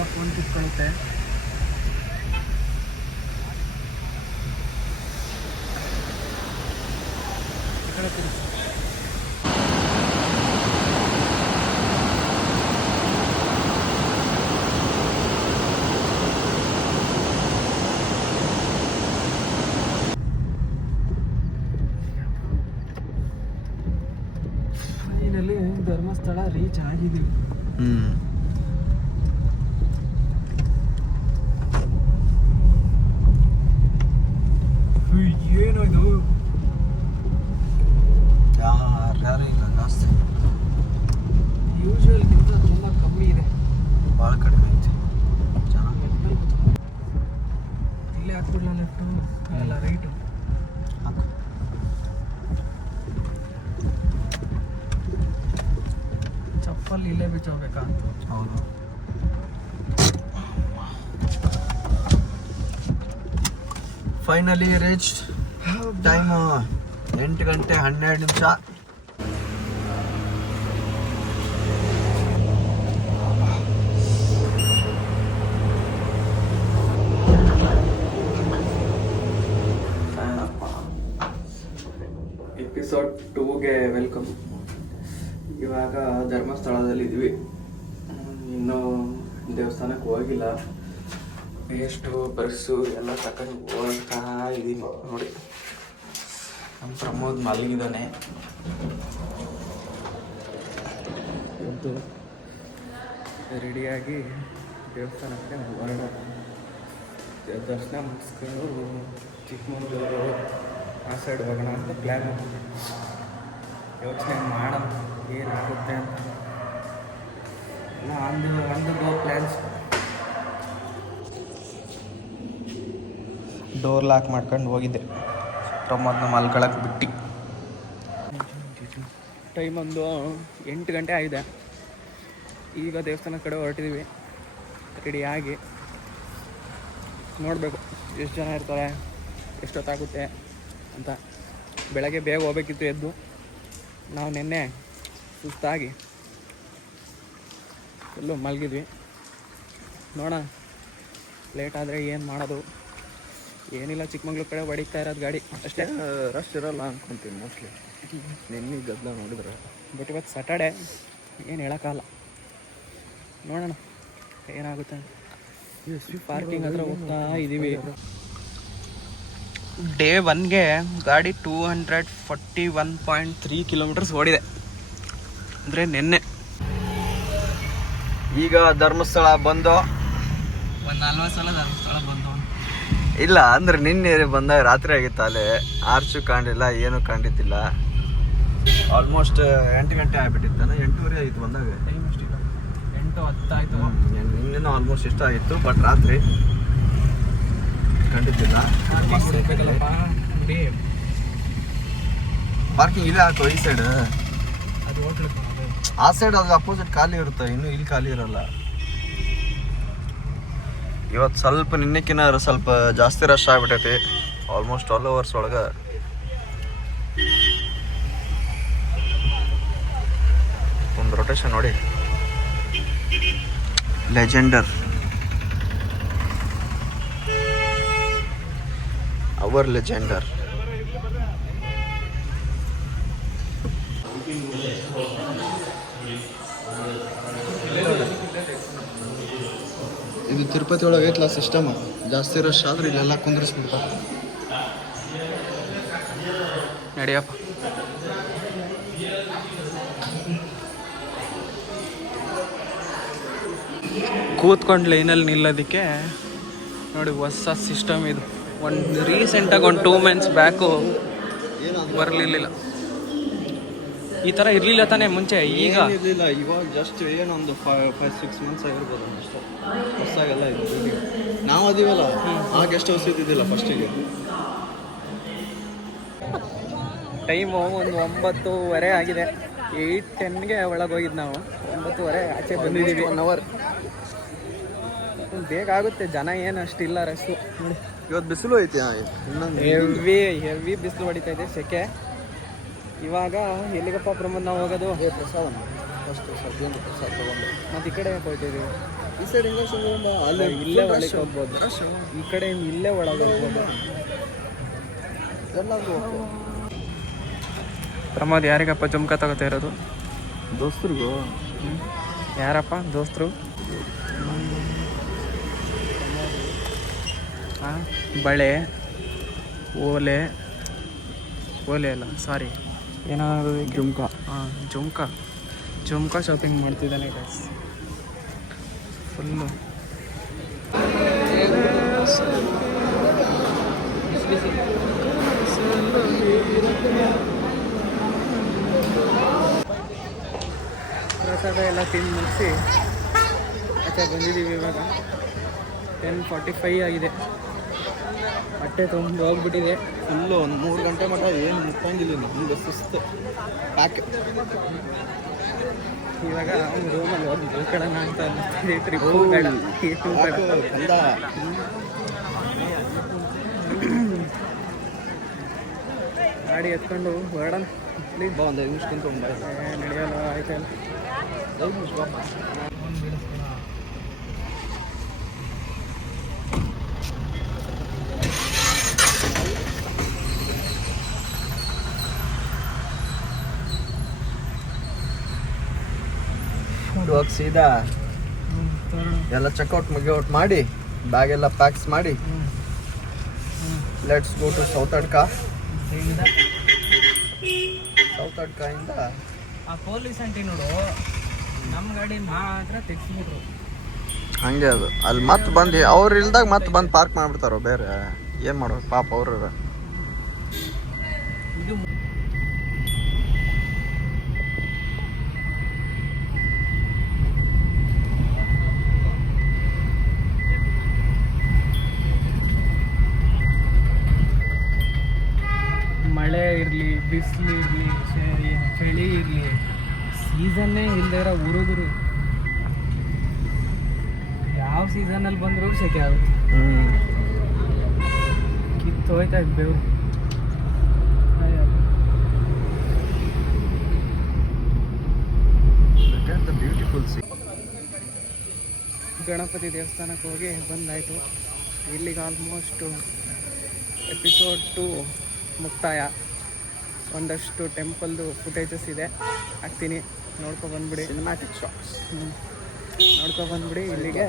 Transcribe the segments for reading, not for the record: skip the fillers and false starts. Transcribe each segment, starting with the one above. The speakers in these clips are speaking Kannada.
ಬೇಗ ಫೋನ್ ಕಿತ್ಕೊಳ್ಳುತ್ತೆ. ಫೈನಲಿ ಧರ್ಮಸ್ಥಳ ರೀಚ್ ಆಗಿದ್ದೀವಿ. ಏನೋ ಇದು ಯಾರು ಇಲ್ಲ ಜಾಸ್ತಿ, ಯೂಶುವಲ್ಗಿಂತ ತುಂಬ ಕಮ್ಮಿ ಇದೆ, ಭಾಳ ಕಡಿಮೆ ಐತಿ ಜನ. ಇಲ್ಲೇ ಹಾಕ್ಬಿಡ್ಲ ಲೆಫ್ಟು ಅಲ್ಲ ರೈಟು. ಚಪ್ಪಲ್ ಇಲ್ಲೇ ಬಿಚ್ಚೋಗ್ಬೇಕಾ? ಹೌದು. Finally reach. ಟೈಮು 8 ಗಂಟೆ 12 ನಿಮಿಷ. ಎಪಿಸೋಡ್ 2ಗೆ ವೆಲ್ಕಮ್. ಇವಾಗ ಧರ್ಮಸ್ಥಳದಲ್ಲಿ ಇದ್ವಿ, ಇನ್ನೂ ದೇವಸ್ಥಾನಕ್ಕೆ ಹೋಗಿಲ್ಲ. ಪೇಸ್ಟು ಬರ್ಸು ಎಲ್ಲ ತಗೊಂಡು ಹೋಗ್ತಾ ಇದ್ದೀನಿ. ನೋಡಿ ನಮ್ಮ ಪ್ರಮೋದ್ ಮಲಗಿದ್ದಾನೆ. ಎದ್ದು ರೆಡಿಯಾಗಿ ದೇವಸ್ಥಾನಕ್ಕೆ ಹೊರಡೋಣ. ದರ್ಶನ ಮುಗಿಸ್ಕೊಂಡು ಚಿಕ್ಕಮಗಳೂರು ಆ ಸೈಡ್ ಹೋಗೋಣ ಅಂತ ಪ್ಲ್ಯಾನ್. ಯೋಚನೆ ಮಾಡೋಣ ಏನಾಗುತ್ತೆ ಅಂತ. ಒಂದು ಗೋ ಪ್ಲ್ಯಾನ್ಸ್. ಡೋರ್ ಲಾಕ್ ಮಾಡ್ಕೊಂಡು ಹೋಗಿದ್ದೆ, ಪ್ರಮೋದ್ನ ಮಲ್ಕೊಳಕ್ಕೆ ಬಿಟ್ಟು. ಟೈಮ್ ಒಂದು 8 ಗಂಟೆ ಆಗಿದೆ. ಈಗ ದೇವಸ್ಥಾನ ಕಡೆ ಹೊರಟಿದ್ದೀವಿ. ರೆಡಿಯಾಗಿ ನೋಡಬೇಕು ಎಷ್ಟು ಜನ ಇರ್ತಾರೆ, ಎಷ್ಟೊತ್ತಾಗುತ್ತೆ ಅಂತ. ಬೆಳಗ್ಗೆ ಬೇಗ ಹೋಗ್ಬೇಕಿತ್ತು ಎದ್ದು. ನಾವು ನಿನ್ನೆ ಸುಸ್ತಾಗಿ ಎಲ್ಲೂ ಮಲಗಿದ್ವಿ. ನೋಡೋಣ ಲೇಟ್ ಆದರೆ ಏನು ಮಾಡೋದು. ಏನಿಲ್ಲ, ಚಿಕ್ಕಮಗ್ಳೂರು ಕಡೆ ಹೊಡಿತಾ ಇರೋದು ಗಾಡಿ ಅಷ್ಟೇ. ರಶ್ ಇರಲ್ಲ ಅನ್ಕೊಂತೀನಿ ಮೋಸ್ಟ್ಲಿ, ನಿನ್ನೆ ಗದ್ದಲ ನೋಡಿದ್ರೆ. ಬಟ್ ಇವತ್ತು ಸ್ಯಾಟರ್ಡೆ, ಏನು ಹೇಳೋಕ್ಕಾಗಲ್ಲ. ನೋಡೋಣ ಏನಾಗುತ್ತೆ. ಪಾರ್ಕಿಂಗ್ ಹತ್ರ ಹೋಗ್ತಾ ಇದ್ದೀವಿ. ಡೇ 1ಗೆ ಗಾಡಿ 241.3 ಕಿಲೋಮೀಟರ್ಸ್ ಓಡಿದೆ, ಅಂದರೆ ನಿನ್ನೆ. ಈಗ ಧರ್ಮಸ್ಥಳ ಬಂದು ಒಂದು 40 ಸಲ ಧರ್ಮಸ್ಥಳ ಬಂದು. ಇಲ್ಲ ಅಂದ್ರೆ ನಿನ್ನೆ ಬಂದಾಗ ರಾತ್ರಿ ಆಗಿತ್ತು. ಅಲ್ಲೇ ಆರ್ಚು ಕಾಣಿಲ್ಲ, ಏನೂ ಕಾಣಿದ್ದಿಲ್ಲ. ಆಲ್ಮೋಸ್ಟ್ 8 ಗಂಟೆ ಆಗಿಬಿಟ್ಟಿತ್ತಾನೆ, 8:30 ಆಯಿತು ಬಂದಾಗ. ಟೈಮ್ ಎಷ್ಟಿಲ್ಲ, 8:10 ಆಯಿತು. ನಿನ್ನೆ ಆಲ್ಮೋಸ್ಟ್ ಇಷ್ಟ ಆಗಿತ್ತು, ಬಟ್ ರಾತ್ರಿ ಕಂಡಿದ್ದಿಲ್ಲ. ಪಾರ್ಕಿಂಗ್ ಇಲ್ಲೇ ಹಾಕೋ ಈ ಸೈಡ್. ಅದು ಹೋಟ್ಲ್ ಆ ಸೈಡ್ ಅದು ಅಪೋಸಿಟ್ ಖಾಲಿ ಇರುತ್ತೆ, ಇನ್ನು ಇಲ್ಲಿ ಖಾಲಿ ಇರಲ್ಲ. ಇವತ್ತು ಸ್ವಲ್ಪ ನಿನ್ನೆಕಿನ್ನ ಸ್ವಲ್ಪ ಜಾಸ್ತಿ ರಶ್ ಆಗ್ಬಿಟ್ಟೈತಿ. ಆಲ್ಮೋಸ್ಟ್ 12 hours ಒಳಗೆ ಒಂದು ರೊಟೇಷನ್ ನೋಡಿ. ಲೆಜೆಂಡರ್, ಅವರ್ ಲೆಜೆಂಡರ್. ಇದು ತಿರುಪತಿ ಒಳಗೆ ಐತಲ್ಲ ಸಿಸ್ಟಮ್, ಜಾಸ್ತಿ ರಶ್ ಆದ್ರೆ ಇಲ್ಲೆಲ್ಲ ಕುಂದ್ರಿಸ್ಬಿಡ್ತಾರೆ. ನಡಿಯಪ್ಪ. ಕೂತ್ಕೊಂಡು ಲೈನಲ್ಲಿ ನಿಲ್ಲೋದಕ್ಕೆ ನೋಡಿ ಹೊಸ ಸಿಸ್ಟಮ್ ಇದು. ಒಂದು ರೀಸೆಂಟಾಗಿ ಒಂದು 2 months ಬ್ಯಾಕು ಬರಲಿಲ್ಲ. ಈ ಥರ ಇರಲಿಲ್ಲ ತಾನೇ ಮುಂಚೆ. ಈಗ ಇರಲಿಲ್ಲ, ಇವಾಗ ಜಸ್ಟ್ ಏನೊಂದು 5-6 months ಆಗಿರ್ಬೋದು ಅಷ್ಟೇ. ಹೊಸಾಗೆಲ್ಲ ಇದು ನಾವು ಅದೀವಲ್ಲ, ಆಗ ಎಷ್ಟು ಹೊಸ ಇದ್ದಿದ್ದಿಲ್ಲ ಫಸ್ಟಿಗೆ. ಟೈಮು ಒಂದು 9:30 ಆಗಿದೆ. 8:10ಗೆ ಒಳಗೆ ಹೋಗಿದ್ದು ನಾವು. 9:30 ಆಚೆ ಬಂದಿದ್ದೀವಿ. 1 hour ಬೇಗ ಆಗುತ್ತೆ. ಜನ ಏನು ಅಷ್ಟಿಲ್ಲ, ರಸ್ಸು ನೋಡಿ. ಇವತ್ತು ಬಿಸಿಲು ಐತಿ, ಹೆವಿ ಬಿಸಿಲು ಹೊಡಿತಾ ಇದೆ, ಸೆಕೆ. ಇವಾಗ ಎಲ್ಲಿಗಪ್ಪ ಪ್ರಮೋದ್ ನಾವು ಹೋಗೋದು? ಪ್ರಸಾದ ಫಸ್ಟ್ ಸದ್ಯಂದು ಪ್ರಸಾದ ತಗೊಂಡು ಮತ್ತು ಈ ಕಡೆ ಹೋಗ್ತಿದ್ದೀವಿ. ಈ ಸೈಡ್ ಅಲ್ಲಿ ಇಲ್ಲೇ ಒಳಗೆ ಹೋಗ್ಬೋದು, ಈ ಕಡೆಯಿಂದ ಇಲ್ಲೇ ಒಳಗೆ ಹೋಗ್ಬೋದು. ಪ್ರಮೋದ್ ಯಾರಿಗಪ್ಪ ಜುಮ್ಕ ತಗೋತಾ ಇರೋದು? ದೋಸ್ತರಿಗೂ. ಯಾರಪ್ಪ ದೋಸ್ತರು? ಬಳೆ, ಓಲೆ ಅಲ್ಲ ಸಾರಿ, ಏನಾದ್ರು ಜುಮ್ಕ. ಜುಮ್ಕ ಶಾಪಿಂಗ್ ಮಾಡ್ತಿದ್ದಾನೆ ಗೈಸ್ ಫುಲ್ಲು. ಪ್ರಸಾದ ಎಲ್ಲ ತಿಂದು ಮುಗಿಸಿ ಆಚೆ ಬಂದಿದ್ದೀವಿ. ಇವಾಗ 10:45 ಆಗಿದೆ. ಹೊಟ್ಟೆ ತುಂಬ ಹೋಗ್ಬಿಟ್ಟಿದೆ ಫುಲ್ಲು. ಒಂದು 3 ಗಂಟೆ ಮಟ್ಟ ಏನು ಮುಟ್ಕೊಂಡಿಲ್ಲ, ನಮ್ಗೆ ಸುಸ್ತು ಪ್ಯಾಕ್. ಇವಾಗ ರೂಮಲ್ಲಿ ಹೋಗಿ ಮಲ್ಕೊಳ್ಳೋಣ ಅಂತ ಅನ್ನಿಸ್ತಿದೆ. ಟ್ರಿಪ್ಪು ಬೇಡ, ಏನು ಬೇಡ. ಗಾಡಿ ಎತ್ಕೊಂಡು ಹೊರಡೋಣ. ಪ್ಲೀಸ್ ಬಾ, ಒಂದು 5 ನಿಮಿಷಕ್ಕಿಂತ ನಡೆಯಲ್ಲ, ಆಯ್ತಲ್ಲ. ಇವಾಗ ಸೀದಾ ಎಲ್ಲ ಚೆಕ್ಔಟ್ ಮುಗಿಔಟ್ ಮಾಡಿ ಬ್ಯಾಗ್ ಎಲ್ಲ ಪ್ಯಾಕ್ಸ್ ಮಾಡಿ let's go to south Adka. South ಅಡ್ಕಾಯಿಂದ ಆ ಪೊಲೀಸ್ ಆಂಟಿ ನೋಡು, ನಮ್ಮ ಗಾಡಿ ಮಾತ್ರ ತೆಗ್ಸ್ಬಿಟ್ರು. ಹಂಗೆ ಅದು ಅಲ್ಲಿ ಮತ್ತೆ ಬಂದು ಅವ್ರು ಇಲ್ದಾಗ ಮತ್ತೆ ಬಂದು ಪಾರ್ಕ್ ಮಾಡಿಬಿಡ್ತಾರೋ ಬೇರೆ. ಏನು ಮಾಡೋದು ಪಾಪ ಅವ್ರ. ಇದು ಮಳೆ ಇರಲಿ, ಬಿಸಿಲು ಇರಲಿ, ಚಳಿ ಇರಲಿ, ಸೀಸನ್ನೇ ಇಲ್ಲದೆ ಇರೋ ಹುಡುಗರು ಯಾವ ಸೀಸನಲ್ಲಿ ಬಂದರೂ ಸೆಕೆ ಆಗುತ್ತೆ. ಕಿತ್ತು ಹೋಯ್ತಾ ಇದ್ದು ಬೇವು. Beautiful C. ಗಣಪತಿ ದೇವಸ್ಥಾನಕ್ಕೆ ಹೋಗಿ ಬಂದಾಯಿತು. ಇಲ್ಲಿಗೆ ಆಲ್ಮೋಸ್ಟು ಎಪಿಸೋಡ್ 2 ಮುಕ್ತಾಯ. ಒಂದಷ್ಟು ಟೆಂಪಲ್ದು ಫುಟೇಜಸ್ ಇದೆ, ಹಾಕ್ತೀನಿ, ನೋಡ್ಕೊಬಂದ್ಬಿಡಿ. Cinematic shots ನೋಡ್ಕೊಬಂದ್ಬಿಡಿ. ಇಲ್ಲಿಗೆ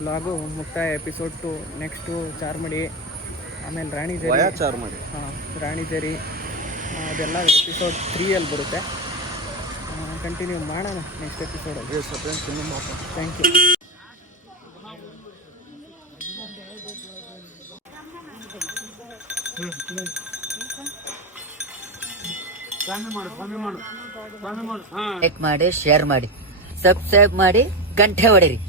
ಬ್ಲಾಗು ಮುಕ್ತಾಯ. ಎಪಿಸೋಡ್ 2 ನೆಕ್ಸ್ಟು ಚಾರ್ಮಡಿ, ಆಮೇಲೆ ರಾಣಿಜರಿ. ಚಾರ್ಮಡಿ, ರಾಣಿಜರಿ ಅದೆಲ್ಲ ಎಪಿಸೋಡ್ 3 ಬರುತ್ತೆ. ಕಂಟಿನ್ಯೂ ಮಾಡೋಣ ನೆಕ್ಸ್ಟ್ ಎಪಿಸೋಡಲ್ಲಿ. Thank you. ಲೈಕ್ ಮಾಡಿ, ಶೇರ್ ಮಾಡಿ, ಸಬ್ಸ್ಕ್ರೈಬ್ ಮಾಡಿ, ಗಂಟೆ ಹೊಡೆರಿ.